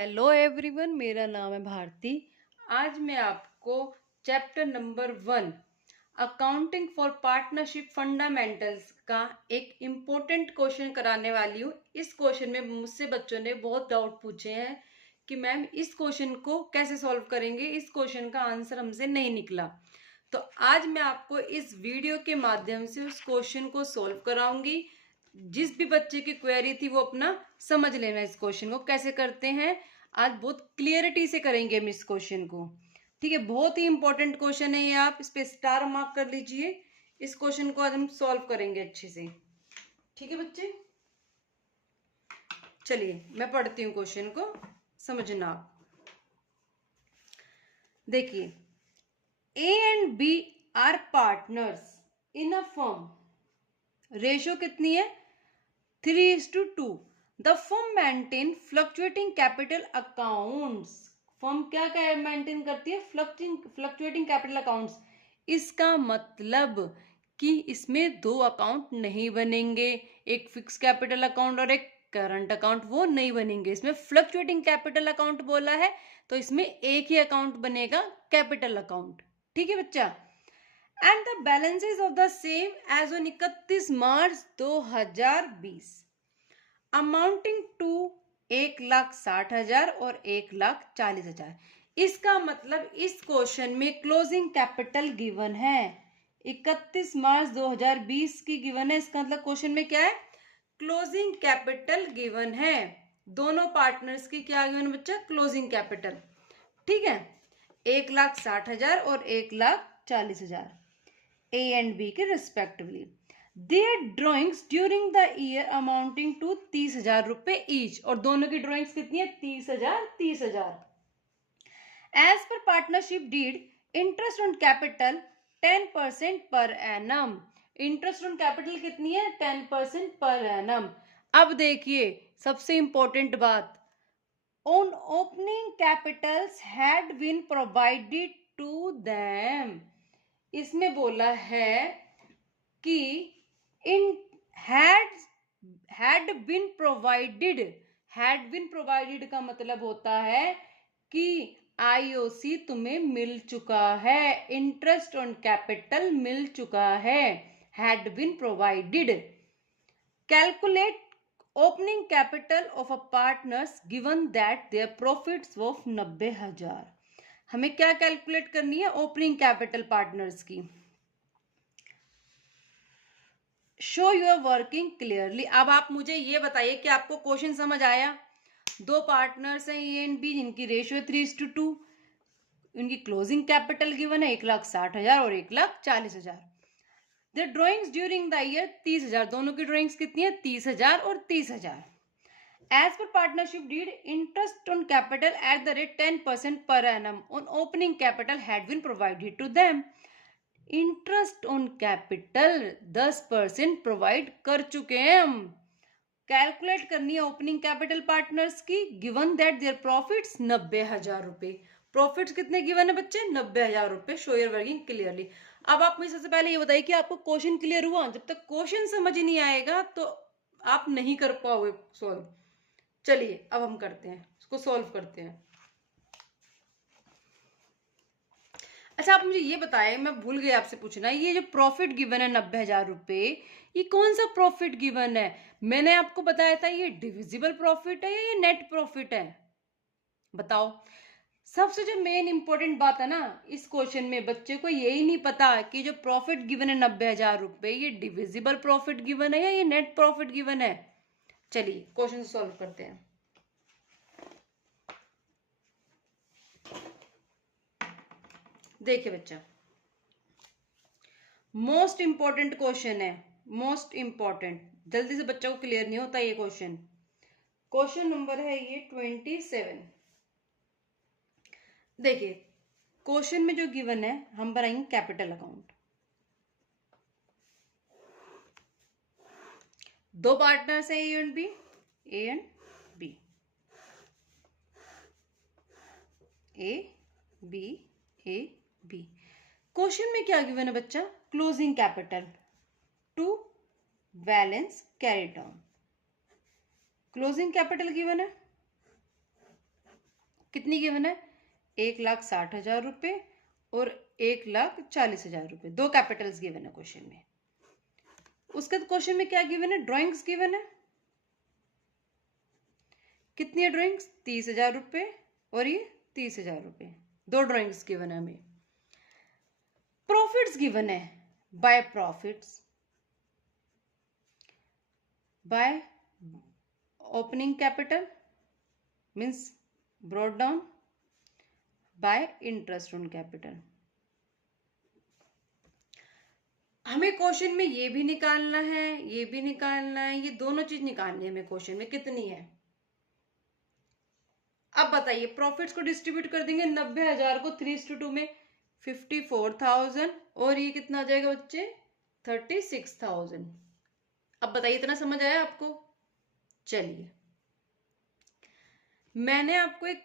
Hello everyone, मेरा नाम है भारती। आज मैं आपको chapter number 1 accounting for partnership fundamentals का एक इम्पोर्टेंट क्वेश्चन कराने वाली हूँ। इस क्वेश्चन में मुझसे बच्चों ने बहुत डाउट पूछे हैं कि मैम इस क्वेश्चन को कैसे सॉल्व करेंगे, इस क्वेश्चन का आंसर हमसे नहीं निकला। तो आज मैं आपको इस वीडियो के माध्यम से उस क्वेश्चन को सॉल्व कराऊंगी। जिस भी बच्चे की क्वेरी थी वो अपना समझ लेना, इस क्वेश्चन को कैसे करते हैं। आज बहुत क्लियरिटी से करेंगे हम इस क्वेश्चन को। ठीक है, बहुत ही इंपॉर्टेंट क्वेश्चन है ये, आप इस पे स्टार मार्क कर लीजिए। इस क्वेश्चन को आज हम सॉल्व करेंगे अच्छे से। ठीक है बच्चे, चलिए मैं पढ़ती हूँ क्वेश्चन को, समझना आप। देखिए, A and B are partners in a firm. Ratio कितनी है? 3:2। The firm maintain fluctuating capital accounts. Firm क्या क्या मेंटेन करती है? Fluctuating capital accounts. इसका मतलब कि इसमें दो अकाउंट नहीं बनेंगे, एक फिक्स कैपिटल अकाउंट और एक करंट अकाउंट, वो नहीं बनेंगे। इसमें फ्लक्चुएटिंग कैपिटल अकाउंट बोला है तो इसमें एक ही अकाउंट बनेगा, कैपिटल अकाउंट। ठीक है बच्चा। And the balances of the same as on 31 March 2020 amounting to 1,60,000 और 1,40,000। इसका मतलब इस क्वेश्चन में क्लोजिंग कैपिटल गिवन है, 31 मार्च 2020 की गिवन है। इसका मतलब क्वेश्चन में क्या है? क्लोजिंग कैपिटल गिवन है। दोनों पार्टनर्स की क्या गिवन बच्चा? Closing capital. ठीक है, 1,60,000 और 1,40,000 ए एंड बी के respectively. Their drawings during the year amounting to 30,000 रुपए ईच। और दोनों की ड्रॉइंग्स कितनी है? 30,000 30,000। As per partnership deed, interest on capital 10% per annum. Interest on capital कितनी है? 10% पर एनम। अब देखिए सबसे इंपॉर्टेंट बात, on opening capitals had been provided to them. इसमें बोला है कि in had been provided. Had been provided का मतलब होता है कि आईओसी तुम्हें मिल चुका है, इंटरेस्ट ऑन कैपिटल मिल चुका है, had been provided. Calculate opening capital of a partners given that their profits of 90,000। हमें क्या कैलकुलेट करनी है? ओपनिंग कैपिटल पार्टनर्स की। Show your working clearly. अब आप मुझे ये बताइए कि आपको क्वेश्चन समझ आया? दो पार्टनर्स हैं ए एंड बी, जिनकी रेशियो 3:2। इनकी क्लोजिंग कैपिटल गिवन है 1,60,000 और 1,40,000। Their drawings during the year 30,000। दोनों की ड्रॉइंग्स कितनी है? 30,000 और 30,000। As per partnership deed, interest on capital at the rate 10% per annum on opening capital had been provided to them. Interest on capital 10% provide कर चुके हैं हम। कैलकुलेट करनी है ओपनिंग कैपिटल पार्टनर्स की, गिवन दैट देयर प्रॉफिट्स 90,000 रुपए। Profits कितने given है बच्चे? 90,000 रुपए। Show your working clearly. अब आप मुझे सबसे पहले ये बताइए कि आपको क्वेश्चन क्लियर हुआ? जब तक क्वेश्चन समझ नहीं आएगा तो आप नहीं कर पाओगे सॉल्व। चलिए अब हम करते हैं, इसको सॉल्व करते हैं। अच्छा, आप मुझे ये बताएं, मैं भूल गई आपसे पूछना, ये जो प्रॉफिट गिवन है 90,000 रुपए, ये कौन सा प्रॉफिट गिवन है? मैंने आपको बताया था ये डिविजिबल प्रॉफिट है या ये नेट प्रॉफिट है? बताओ। सबसे जो मेन इंपॉर्टेंट बात है ना इस क्वेश्चन में, बच्चे को यही नहीं पता कि जो प्रॉफिट गिवन है 90,000 रुपए, ये डिविजिबल प्रॉफिट गिवन है या ये नेट प्रॉफिट गिवन है। चलिए क्वेश्चन सॉल्व करते हैं। देखिए बच्चा, मोस्ट इंपॉर्टेंट क्वेश्चन है, मोस्ट इंपॉर्टेंट। जल्दी से बच्चा को क्लियर नहीं होता ये क्वेश्चन। क्वेश्चन नंबर है ये 27। देखिए क्वेश्चन में जो गिवन है, हम बनाएंगे कैपिटल अकाउंट। दो पार्टनर्स है A and B, A and B, A B, A B. Question में क्या गिवन है बच्चा? Closing capital to balance carry down. Closing capital given है कितनी गिवन है? 1,60,000 रुपये और 1,40,000 रुपये, दो कैपिटल्स गिवन है क्वेश्चन में। उसके क्वेश्चन में क्या गिवन है? ड्राइंग्स गिवन है। कितनी है ड्राइंग्स? 30,000 रुपये और ये 30,000 रुपये, दो ड्राइंग्स गिवन है हमें। प्रॉफिट्स गिवन है, by profits, by opening capital means brought down, by interest on capital. हमें क्वेश्चन में ये भी निकालना है, ये भी निकालना है, ये दोनों चीज निकालनी है हमें क्वेश्चन में। कितनी है? अब बताइए, प्रॉफिट्स को डिस्ट्रीब्यूट कर देंगे 90,000 को 3:2 में, 54,000 और ये कितना आ जाएगा बच्चे? 36,000। अब बताइए, इतना समझ आया आपको? चलिए, मैंने आपको एक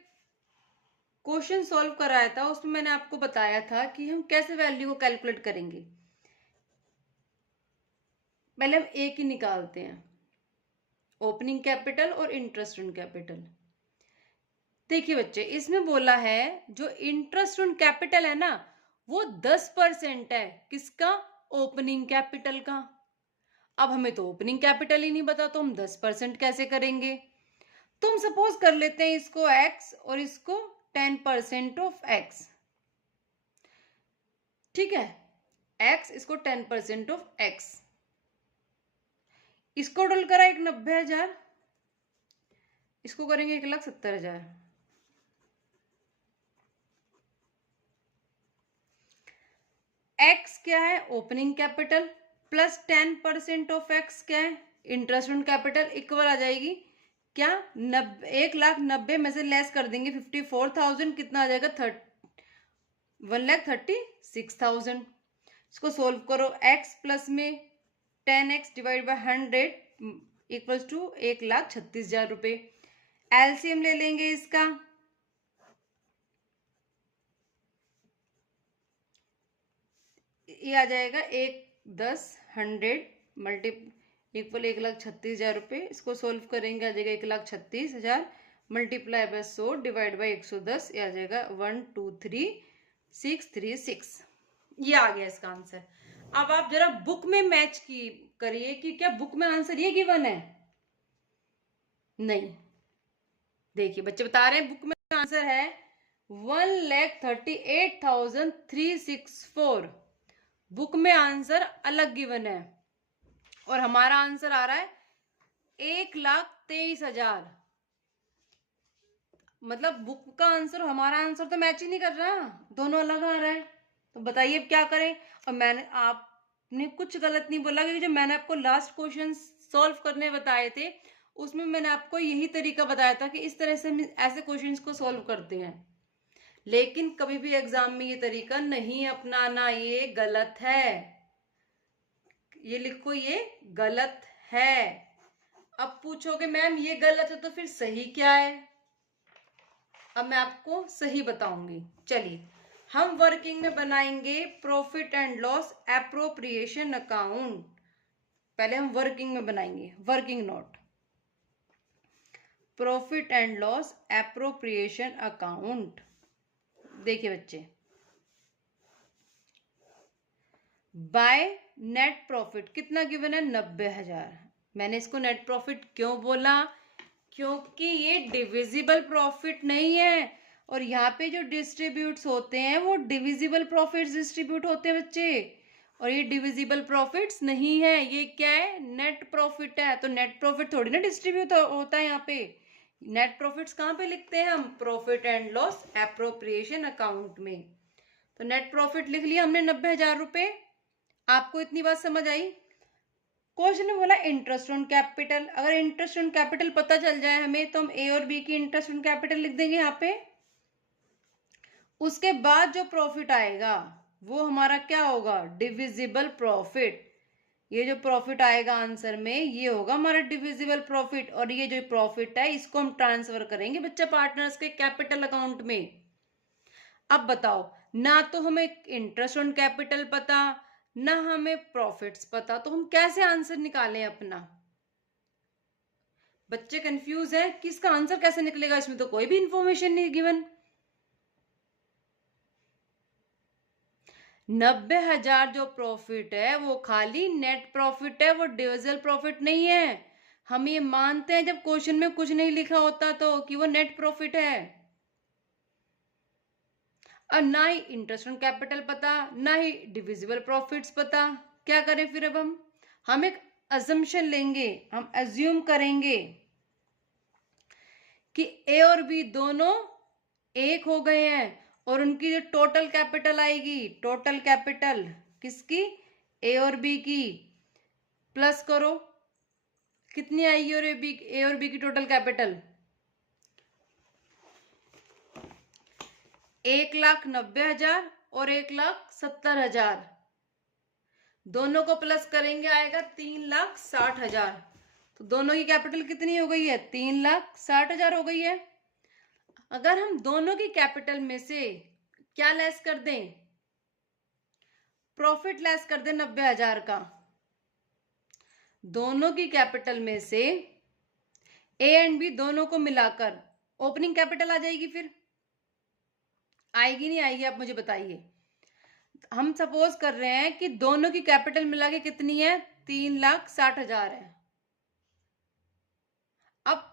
क्वेश्चन सॉल्व कराया था, उसमें मैंने आपको बताया था कि हम कैसे वैल्यू को कैलकुलेट करेंगे। पहले हम एक ही निकालते हैं, ओपनिंग कैपिटल और इंटरेस्ट ऑन कैपिटल। देखिए बच्चे, इसमें बोला है जो इंटरेस्ट ऑन कैपिटल है ना, वो 10% है। किसका? ओपनिंग कैपिटल का। अब हमें तो ओपनिंग कैपिटल ही नहीं पता, तो हम 10% कैसे करेंगे? तो हम सपोज कर लेते हैं इसको x और इसको 10% ऑफ x। ठीक है, x इसको 10% ऑफ x। इसको डल करा 1,90,000, इसको करेंगे 1,70,000। x क्या है? Opening capital, plus 10% of x क्या है? इंटरेस्ट ऑन कैपिटल, इक्वल आ जाएगी क्या? 1,90,000 में से लेस कर देंगे 54,000, कितना आ जाएगा? 1,36,000। इसको सोल्व करो, x प्लस में 10x divide by 100 equals to 1,36,000 रुपये। एलसीएम ले लेंगे इसका, ये आ जाएगा 1,10,100 मल्टी इक्वल 1,36,000 रुपये। इसको सोल्व करेंगे, आ जाएगा 1,36,000 मल्टीप्लाई बाय 100 डिवाइड बाय 110, ये आ जाएगा 123,636। ये आ गया इसका आंसर। अब आप जरा बुक में मैच की करिए कि क्या बुक में आंसर ये गिवन है? नहीं, देखिए बच्चे बता रहे हैं बुक में आंसर है 1,38,364। बुक में आंसर अलग गिवन है और हमारा आंसर आ रहा है 1,23,000। मतलब बुक का आंसर और हमारा आंसर तो मैच ही नहीं कर रहा, दोनों अलग आ रहा है। तो बताइए अब क्या करें? और मैंने आपने कुछ गलत नहीं बोला, क्योंकि जो मैंने आपको लास्ट क्वेश्चन सॉल्व करने बताए थे उसमें मैंने आपको यही तरीका बताया था कि इस तरह से हम ऐसे क्वेश्चंस को सॉल्व करते हैं। लेकिन कभी भी एग्जाम में ये तरीका नहीं अपनाना, ये गलत है। ये लिखो, ये गलत है। अब पूछोगे मैम ये गलत है तो फिर सही क्या है? अब मैं आपको सही बताऊंगी। चलिए, हम वर्किंग में बनाएंगे profit and loss appropriation account. पहले हम वर्किंग में बनाएंगे, working note, profit and loss appropriation account. देखिए बच्चे, बाय नेट प्रॉफिट कितना गिवन है? 90,000। मैंने इसको नेट प्रॉफिट क्यों बोला? क्योंकि ये डिविजिबल प्रॉफिट नहीं है, और यहाँ पे जो डिस्ट्रीब्यूट्स होते हैं वो डिविजिबल प्रॉफिट्स डिस्ट्रीब्यूट होते हैं बच्चे, और ये डिविजिबल प्रॉफिट्स नहीं है। ये क्या है? नेट प्रॉफिट है। तो नेट प्रॉफिट थोड़ी ना डिस्ट्रीब्यूट होता है यहाँ पे। नेट प्रॉफिट्स कहाँ पे लिखते हैं हम? Profit and loss appropriation account में। तो नेट प्रॉफिट लिख लिया हमने 90,000 रुपये। आपको इतनी बात समझ आई? क्वेश्चन में बोला इंटरेस्ट ऑन कैपिटल। अगर इंटरेस्ट ऑन कैपिटल पता चल जाए हमें तो हम ए और बी की इंटरेस्ट ऑन कैपिटल लिख देंगे यहाँ पे। उसके बाद जो प्रॉफिट आएगा वो हमारा क्या होगा? Divisible profit. ये जो प्रॉफिट आएगा आंसर में ये होगा हमारा डिविजिबल प्रॉफिट, और ये जो प्रॉफिट है इसको हम ट्रांसफर करेंगे बच्चा पार्टनर्स के कैपिटल अकाउंट में। अब बताओ, ना तो हमें इंटरेस्ट ऑन कैपिटल पता, ना हमें प्रॉफिट्स पता, तो हम कैसे आंसर निकालें अपना? बच्चे कंफ्यूज है कि इसका आंसर कैसे निकलेगा, इसमें तो कोई भी इंफॉर्मेशन नहीं गिवन। 90,000 जो प्रॉफिट है वो खाली नेट प्रॉफिट है, वो डिविजिबल प्रॉफिट नहीं है। हम ये मानते हैं जब क्वेश्चन में कुछ नहीं लिखा होता तो कि वो नेट प्रॉफिट है। और ना ही इंटरेस्ट ऑन कैपिटल पता, ना ही डिविजिबल प्रॉफिट्स पता। क्या करें फिर? अब हम एक अजम्पशन लेंगे, हम एज्यूम करेंगे कि ए और बी दोनों एक हो गए हैं और उनकी जो टोटल कैपिटल आएगी, टोटल कैपिटल किसकी? ए और बी की, प्लस करो कितनी आएगी? और ए और बी की टोटल कैपिटल 1,90,000 और 1,70,000, दोनों को प्लस करेंगे आएगा 3,60,000। तो दोनों की कैपिटल कितनी हो गई है? 3,60,000 हो गई है। अगर हम दोनों की कैपिटल में से क्या लेस कर दें? प्रॉफिट लेस कर दें 90,000 का। दोनों की कैपिटल में से ए एंड बी दोनों को मिलाकर ओपनिंग कैपिटल आ जाएगी, फिर आएगी नहीं आएगी? आप मुझे बताइए। हम सपोज कर रहे हैं कि दोनों की कैपिटल मिला के कितनी है? 3,60,000 है। अब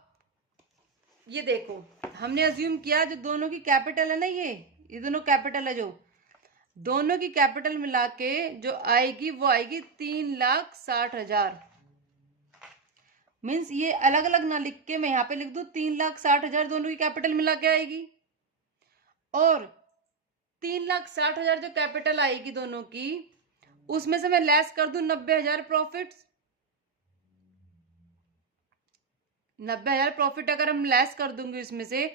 ये देखो, हमने अज्यूम किया जो दोनों की कैपिटल है ना, ये दोनों कैपिटल है, जो दोनों की कैपिटल मिला के जो आएगी वो आएगी 3,60,000। मीन्स ये अलग अलग ना लिख के मैं यहाँ पे लिख दूं 3,60,000 दोनों की कैपिटल मिला के आएगी, और 3,60,000 जो कैपिटल आएगी दोनों की, उसमें से मैं लेस कर दूं 90,000 प्रॉफिट्स। 90,000 प्रॉफिट अगर हम लेस कर दूंगी इसमें से,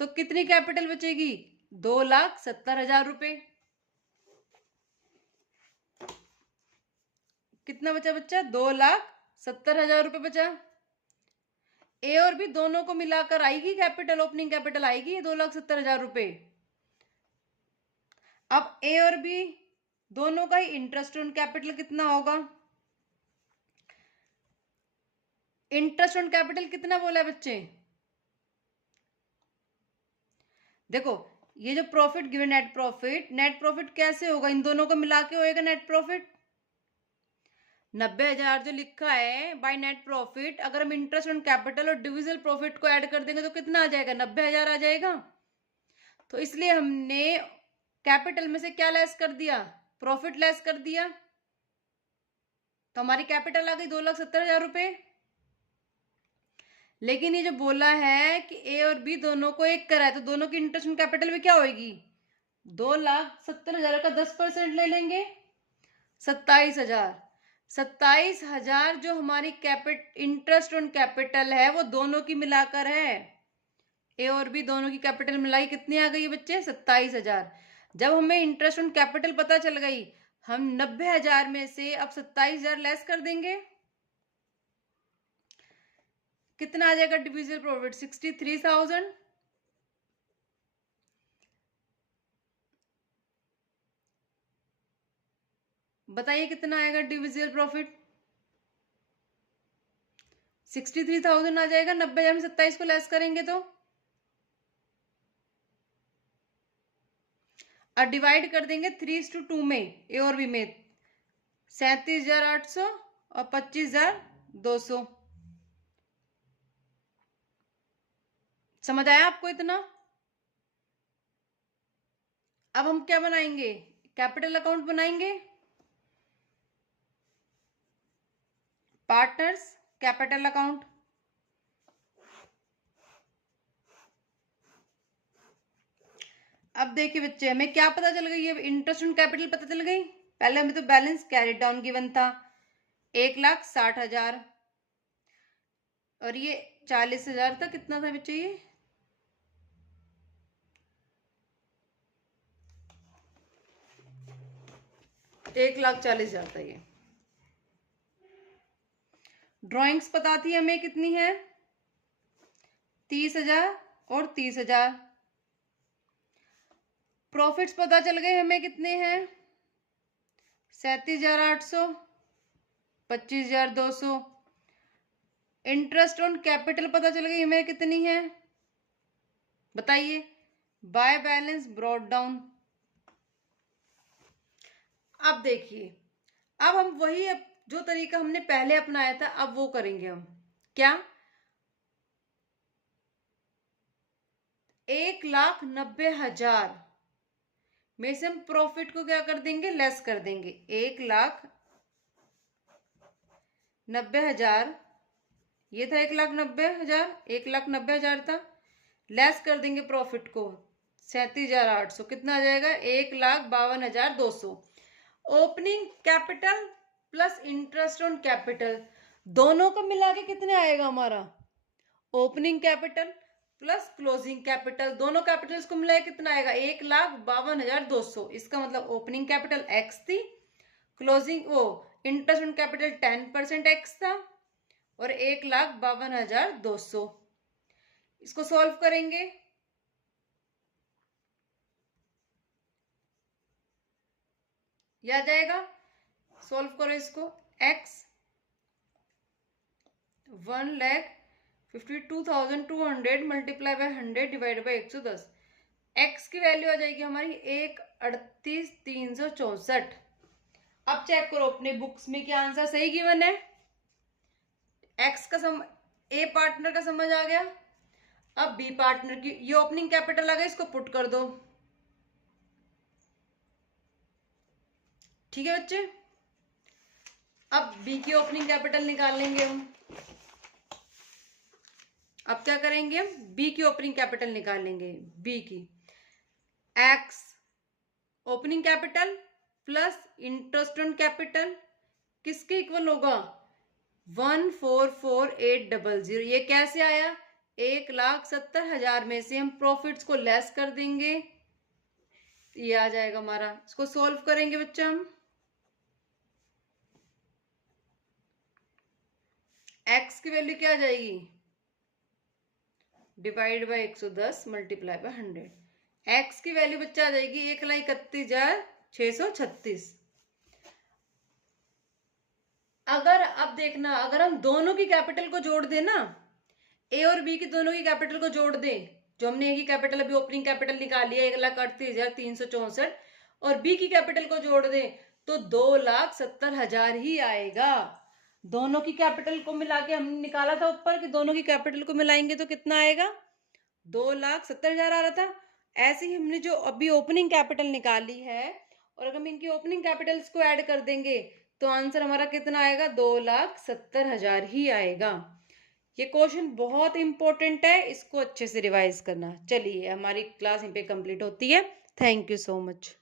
तो कितनी कैपिटल बचेगी? 2,70,000 रुपए। कितना बचा बच्चा? 2,70,000 रुपए बचा। ए और बी दोनों को मिलाकर आएगी कैपिटल, ओपनिंग कैपिटल आएगी 2,70,000 रुपए। अब ए और बी दोनों का ही इंटरेस्ट ऑन कैपिटल कितना होगा? इंटरेस्ट ऑन कैपिटल कितना बोला है बच्चे? देखो, ये जो प्रॉफिट गिवन नेट प्रॉफिट कैसे होगा? इन दोनों को मिला के होएगा नेट प्रॉफिट। 90,000 जो लिखा है बाय नेट प्रॉफिट, अगर हम इंटरेस्ट ऑन कैपिटल और डिविजिबल प्रॉफिट को ऐड कर देंगे तो कितना आ जाएगा? 90,000 आ जाएगा। तो इसलिए हमने कैपिटल में से क्या लेस कर दिया? प्रॉफिट लेस कर दिया, तो हमारी कैपिटल आ गई 2,70,000 रुपए। लेकिन ये जो बोला है कि ए और बी दोनों को एक करा है, तो दोनों की इंटरेस्ट ऑन कैपिटल में क्या होगी? 2,70,000 का 10% ले लेंगे, 27,000। 27,000 जो हमारी इंटरेस्ट ऑन कैपिटल है वो दोनों की मिलाकर है। ए और बी दोनों की कैपिटल मिलाई कितनी आ गई है बच्चे? 27,000। जब हमें इंटरेस्ट ऑन कैपिटल पता चल गई, हम 90,000 में से अब 27,000 लेस कर देंगे, कितना आ जाएगा डिविजिबल प्रॉफिट? 63,000। बताइए कितना आएगा डिविजिबल प्रॉफिट? 63,000 आ जाएगा। 90,000 में 27 को लेस करेंगे तो, और डिवाइड कर देंगे 3:2 में, ए और बी में। 37,800 और 25,200। समझ आया आपको इतना? अब हम क्या बनाएंगे? कैपिटल अकाउंट बनाएंगे, पार्टनर्स कैपिटल अकाउंट। अब देखिए बच्चे, हमें क्या पता चल गई है? इंटरेस्ट ऑन कैपिटल पता चल गई। पहले हमें तो बैलेंस कैरी डाउन गिवन था 1,60,000, और ये 40,000 था। कितना था बच्चे? ये 1,40,000 था। ये ड्राइंग्स पता थी हमें कितनी है? 30,000 और 30,000। प्रॉफिट्स पता चल गए हमें कितने हैं? 37,800, 25,200। इंटरेस्ट ऑन कैपिटल पता चल गई हमें कितनी है, बताइए। By balance brought down. अब देखिए, अब हम वही जो तरीका हमने पहले अपनाया था अब वो करेंगे हम। क्या? 1,90,000 में से हम प्रॉफिट को क्या कर देंगे, लेस कर देंगे। 1,90,000, ये था 1,90,000, 1,90,000 था, लेस कर देंगे प्रॉफिट को 37,800, कितना आ जाएगा, 1,52,200। Opening capital plus interest on capital दोनों को मिला के कितने आएगा हमारा, opening capital plus closing capital दोनों कैपिटल्स को मिलाए कितना आएगा, 1,52,200। इसका मतलब ओपनिंग कैपिटल एक्स थी, क्लोजिंग वो इंटरेस्ट ऑन कैपिटल 10% एक्स था, और 1,52,200। इसको सॉल्व करेंगे, याद आएगा। सॉल्व करो इसको, x 1,52,200 multiply by 100 divide by 110। x की वैल्यू आ जाएगी हमारी 1,38,364। अब चेक करो अपने बुक्स में क्या आंसर सही गिवन है। x का ए पार्टनर का समझ आ गया। अब बी पार्टनर की, ये ओपनिंग कैपिटल आ गया, इसको पुट कर दो। ठीक है बच्चे, अब बी की ओपनिंग कैपिटल निकाल लेंगे हम। अब क्या करेंगे हम, बी की ओपनिंग कैपिटल निकालेंगे। बी की x opening capital plus interest on capital किसके इक्वल होगा, 144,800। ये कैसे आया, 1,70,000 में से हम प्रॉफिट्स को लेस कर देंगे, ये आ जाएगा हमारा। इसको सॉल्व करेंगे बच्चा हम, एक्स की वैल्यू क्या आ जाएगी, divide by 110 multiply by 100। X की वैल्यू बच्चा आ जाएगी 1,31,636। अगर अब देखना, अगर हम दोनों की कैपिटल को जोड़ दें ना, ए और बी की दोनों की कैपिटल को जोड़ दें, जो हमने ए की कैपिटल अभी ओपनिंग कैपिटल निकाली है 1,38,364, और बी की कैपिटल को जोड़ दें तो 2,70,000 ही आएगा। दोनों की कैपिटल को मिला के हमने निकाला था ऊपर कि दोनों की कैपिटल को मिलाएंगे तो कितना आएगा, 2,70,000 आ रहा था। ऐसे ही हमने जो अभी ओपनिंग कैपिटल निकाली है, और अगर हम इनकी ओपनिंग कैपिटल्स को ऐड कर देंगे तो आंसर हमारा कितना आएगा, 2,70,000 ही आएगा। ये क्वेश्चन बहुत इंपॉर्टेंट है, इसको अच्छे से रिवाइज करना। चलिए हमारी क्लास यहीं पे कंप्लीट होती है। Thank you so much.